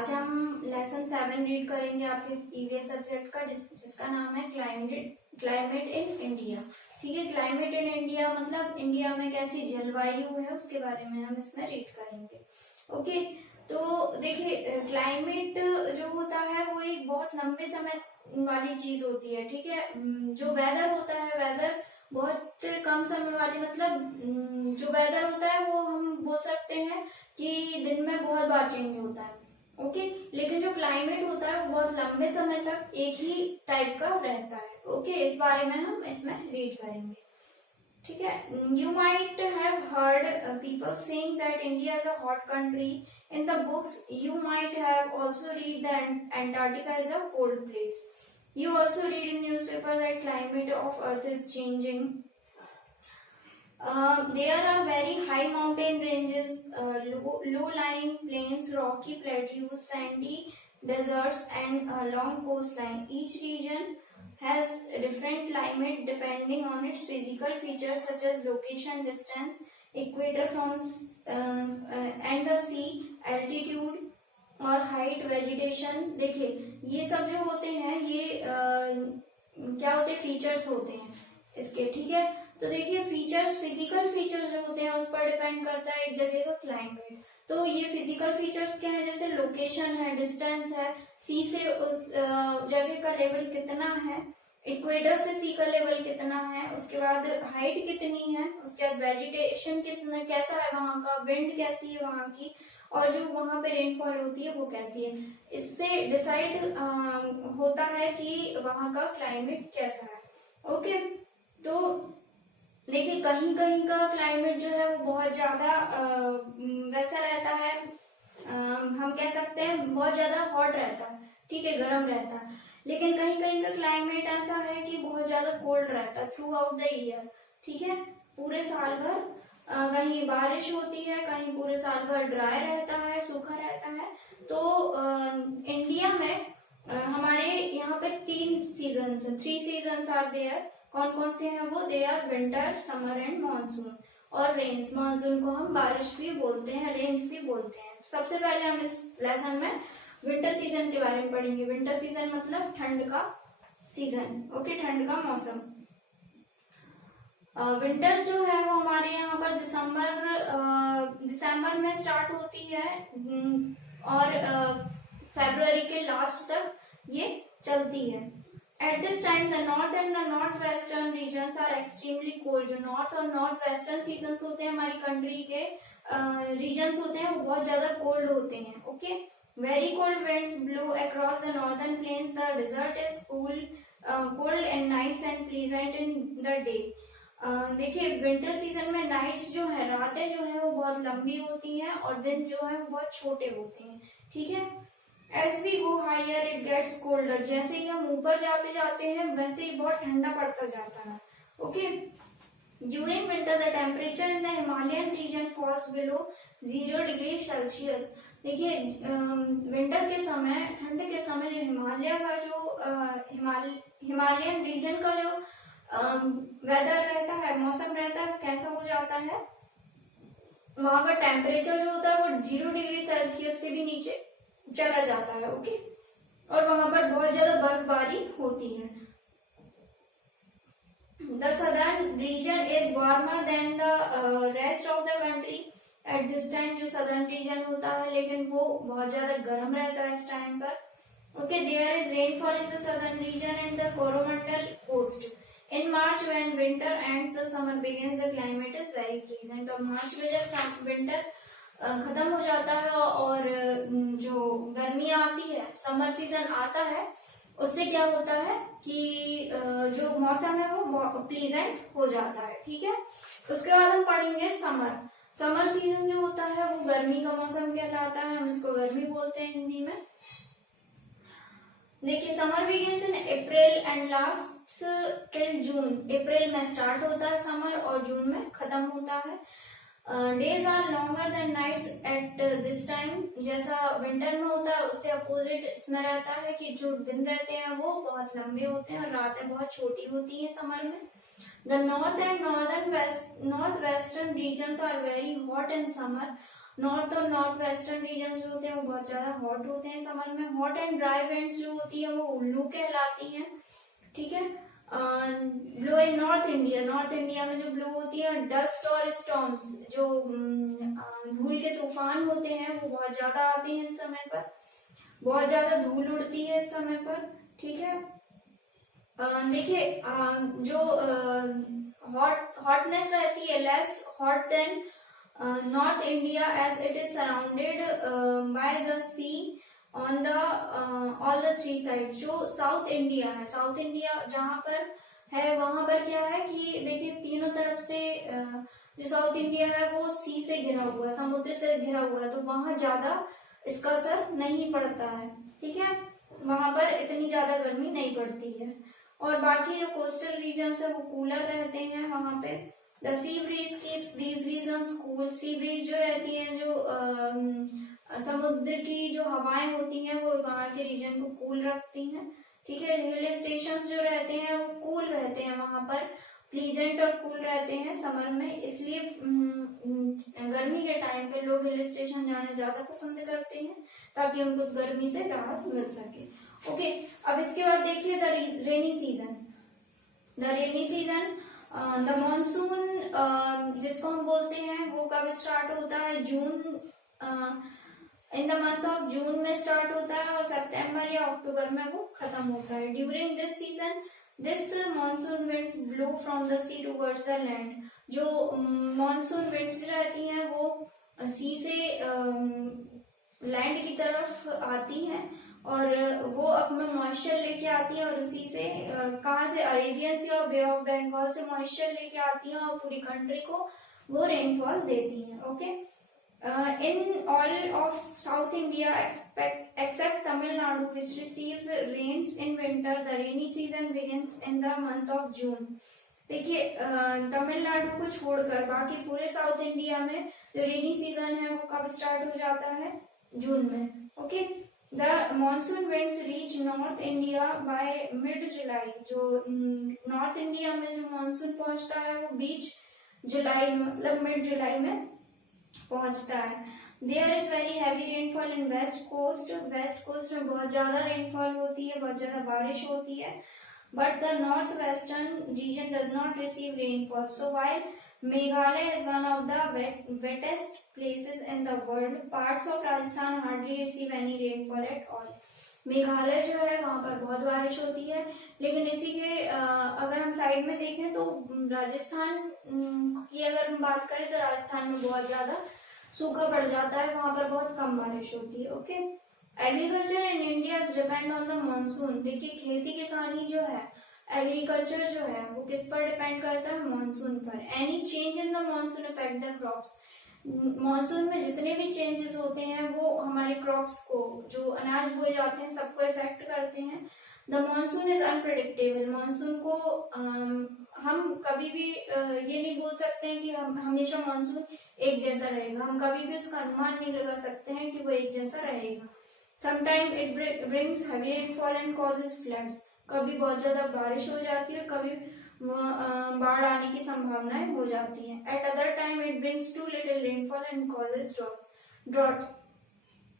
आज हम lesson 7 read करेंगे आपके ईवीएस सब्जेक्ट का, जिसका नाम है क्लाइमेट इन इंडिया। ठीक है, क्लाइमेट इन इंडिया मतलब इंडिया में कैसी जलवायु है उसके बारे में हम इसमें रीड करेंगे। ओके, तो देखिए क्लाइमेट जो होता है वो एक बहुत लंबे समय वाली चीज होती है। ठीक है, जो वेदर होता है, वेदर बहुत कम समय वाली, मतलब जो वेदर होता है वो हम बोल सकते हैं कि दिन में बहुत बार चेंज होता है। ओके, लेकिन जो क्लाइमेट होता है वो बहुत लंबे समय तक एक ही टाइप का रहता है। ओके, इस बारे में हम इसमें रीड करेंगे। ठीक है, you might have heard people saying that India is a hot country. In the books, you might have also read that Antarctica is a cold place. You also read in newspaper that climate of Earth is changing. There are very high mountain ranges, low-lying plains, rocky plateaus, sandy deserts, and a long coastline. Each region has a different climate depending on its physical features such as location, distance, equator from and the sea, altitude और height, vegetation. देखिए ये सब जो होते हैं ये क्या होते हैं, फीचर्स होते हैं इसके। ठीक है, तो देखिए फीचर्स, फिजिकल फीचर्स जो होते हैं उस पर डिपेंड करता है एक जगह का क्लाइमेट। तो ये फिजिकल फीचर्स क्या है, जैसे लोकेशन है, डिस्टेंस है, सी से उस जगह का लेवल कितना है, इक्वेटर से सी का लेवल कितना है, उसके बाद हाइट कितनी है, उसके बाद वेजिटेशन कितना कैसा है वहाँ का, विंड कैसी है वहाँ की, और जो वहाँ पे रेनफॉल होती है वो कैसी है। इससे डिसाइड होता है कि वहाँ का क्लाइमेट कैसा है। ओके, तो देखिए कहीं कहीं का क्लाइमेट जो है वो बहुत ज्यादा वैसा रहता है, हम कह सकते हैं बहुत ज्यादा हॉट रहता है। ठीक है, गर्म रहता है। लेकिन कहीं कहीं का क्लाइमेट ऐसा है कि बहुत ज्यादा कोल्ड रहता है थ्रू आउट द ईयर। ठीक है, पूरे साल भर कहीं बारिश होती है, कहीं पूरे साल भर ड्राई रहता है, सूखा रहता है। तो इंडिया में हमारे यहाँ पे 3 सीजन्स हैं, 3 सीजन्स आर देयर। कौन कौन से हैं वो? They are winter, summer and monsoon. और रेन्स, मानसून को हम बारिश भी बोलते हैं, रेन्स भी बोलते हैं। सबसे पहले हम इस लेसन में विंटर सीजन के बारे में पढ़ेंगे। विंटर सीजन मतलब ठंड का सीजन। ओके, ठंड का मौसम। विंटर जो है वो हमारे यहाँ पर दिसंबर में स्टार्ट होती है और फरवरी के लास्ट तक ये चलती है। At this time the north and the north western regions are extremely cold. जो नॉर्थ और नॉर्थ वेस्टर्न सीजन्स होते हैं हमारी कंट्री के रीजन्स होते हैं वो बहुत ज्यादा कोल्ड होते हैं। Okay, very cold winds blow across the northern plains. The desert is cold and nights and pleasant in the day. देखिए विंटर सीजन में नाइट्स जो है, रातें जो है वो बहुत लंबी होती हैं और दिन जो है वो बहुत छोटे होते हैं। ठीक है, as we go higher it gets colder. जैसे ही हम ऊपर जाते जाते हैं वैसे ही बहुत ठंडा पड़ता जाता है। Okay, during winter the temperature in the Himalayan region falls below 0 degree Celsius. देखिए विंटर के समय, ठंड के समय जो हिमालय का जो हिमालयन रीजन का जो वेदर रहता है, मौसम रहता है, कैसा हो जाता है, वहां का टेम्परेचर जो होता है वो 0 डिग्री सेल्सियस से भी नीचे चला जाता है। ओके, और वहां पर बहुत ज्यादा बर्फबारी होती है। The southern reason is warmer than the rest of the country at this time. जो सदर्न रीजन होता है लेकिन वो बहुत ज्यादा गर्म रहता है इस टाइम पर। Okay, there is rainfall in the southern region and the Coromandel coast. In March when winter ends the summer begins, the climate is very pleasant. और मार्च में जब विंटर खत्म हो जाता है और जो गर्मी आती है, समर सीजन आता है, उससे क्या होता है कि जो मौसम है वो प्लीजेंट हो जाता है। ठीक है, उसके बाद हम पढ़ेंगे समर। समर सीजन जो होता है वो गर्मी का मौसम कहलाता है, हम इसको गर्मी बोलते हैं हिंदी में। देखिए summer begins in April and last till June. अप्रैल में स्टार्ट होता है समर और जून में खत्म होता है। Days are longer than nights at this time. जैसा विंटर में होता है उससे अपोजिट इसमें रहता है कि जो दिन रहते हैं वो बहुत लंबे होते हैं और रातें बहुत छोटी होती हैं समर में। The north and north western regions are very hot in summer. North और नॉर्थ वेस्टर्न रीजन जो होते हैं वो बहुत ज्यादा हॉट होते हैं समर में। हॉट एंड ड्राई विंड्स जो होती है वो लू कहलाती है, ठीक है। ब्लो इन नॉर्थ इंडिया में जो ब्लो होती है डस्ट और स्टॉर्म्स, जो धूल के तूफान होते हैं वो बहुत ज्यादा आते हैं इस समय पर, बहुत ज्यादा धूल उड़ती है इस समय पर, ठीक है। देखिए जो हॉटनेस रहती है less hot than north India as it is surrounded by the sea on the all the three side. जो साउथ इंडिया है, साउथ इंडिया जहां पर है वहां पर क्या है कि देखिए तीनों तरफ से जो साउथ इंडिया है वो सी से घिरा हुआ है, समुद्र से घिरा हुआ है, तो वहां ज्यादा इसका असर नहीं पड़ता है, ठीक है। वहां पर इतनी ज्यादा गर्मी नहीं पड़ती है। और बाकी जो कोस्टल रीजन्स है वो कूलर रहते हैं वहां पे। The sea breeze keeps these regions cool. Sea breeze जो रहती है, जो समुद्र की जो हवाएं होती हैं वो वहां के रीजन को कूल रखती हैं, ठीक है। हिल स्टेशंस जो रहते हैं वो कूल रहते हैं वहां पर, प्लीजेंट और कूल रहते हैं समर में, इसलिए गर्मी के टाइम पे लोग हिल स्टेशन जाना ज्यादा पसंद करते हैं ताकि उनको गर्मी से राहत मिल सके। ओके, अब इसके बाद देखिए the rainy season. The rainy season, the monsoon जिसको हम बोलते हैं वो कब स्टार्ट होता है, June, in the month of June में स्टार्ट होता है और सितंबर या अक्टूबर में वो खत्म होता है। During this season this monsoon winds blow from the sea towards the land. जो मानसून विंड्स रहती हैं वो सी से लैंड की तरफ आती हैं और वो अपना मॉइस्चर लेके आती है और उसी से कहाँ से, अरेबियन सी और बे ऑफ बंगाल से मॉइस्चर लेके आती हैं और पूरी कंट्री को वो रेनफॉल देती हैं। Okay, in all of South India except Tamil Nadu, which receives rains in winter, the rainy season begins in the month of June. देखिए तमिलनाडु को छोड़कर बाकी पूरे साउथ इंडिया में जो रेनी सीजन है वो कब स्टार्ट हो जाता है, जून में। Okay, the monsoon winds reach North India by mid July. जो नॉर्थ इंडिया में जो मॉनसून पहुंचता है वो बीच जुलाई में, मतलब मिड जुलाई में पहुंचता है। There is very heavy rainfall in west coast. West coast में बहुत ज्यादा रेनफॉल होती है, बहुत ज्यादा बारिश होती है। But the north western reason does not receive rainfall. So while Meghalaya is one of the wettest places in the world, parts of Rajasthan hardly receive any rainfall at all. Meghalaya जो है वहां पर बहुत बारिश होती है, लेकिन इसी के अगर हम साइड में देखें तो राजस्थान की अगर हम बात करें तो राजस्थान में बहुत ज्यादा सूखा पड़ जाता है, वहां पर बहुत कम बारिश होती है। Okay, agriculture in India depend on the monsoon. देखिए खेती किसानी जो है, एग्रीकल्चर जो है वो किस पर डिपेंड करता है, मानसून पर। Any change in the monsoon effect the crops. Monsoon में जितने भी चेंजेस होते हैं वो हमारे क्रॉप्स को, जो अनाज बोए जाते हैं, सबको इफेक्ट करते हैं। The monsoon is unpredictable. Monsoon को हम कभी भी ये नहीं बोल सकते हैं कि हम हमेशा मानसून एक जैसा रहेगा, हम कभी भी उसका अनुमान नहीं लगा सकते हैं कि वो एक जैसा रहेगा। Sometime it brings heavy rainfall and causes floods. कभी बहुत ज्यादा बारिश हो जाती है और कभी बाढ़ आने की संभावनाएं हो जाती हैं। At other time it brings too little rainfall and causes drought.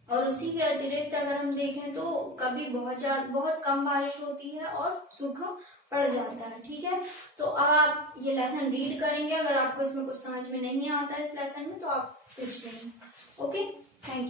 और उसी के अतिरिक्त अगर हम देखें तो कभी बहुत कम बारिश होती है और सूखा पड़ जाता है, ठीक है। तो आप ये लेसन रीड करेंगे, अगर आपको इसमें कुछ समझ में नहीं आता है इस लेसन में तो आप पूछ लेंगे। Okay, thank you.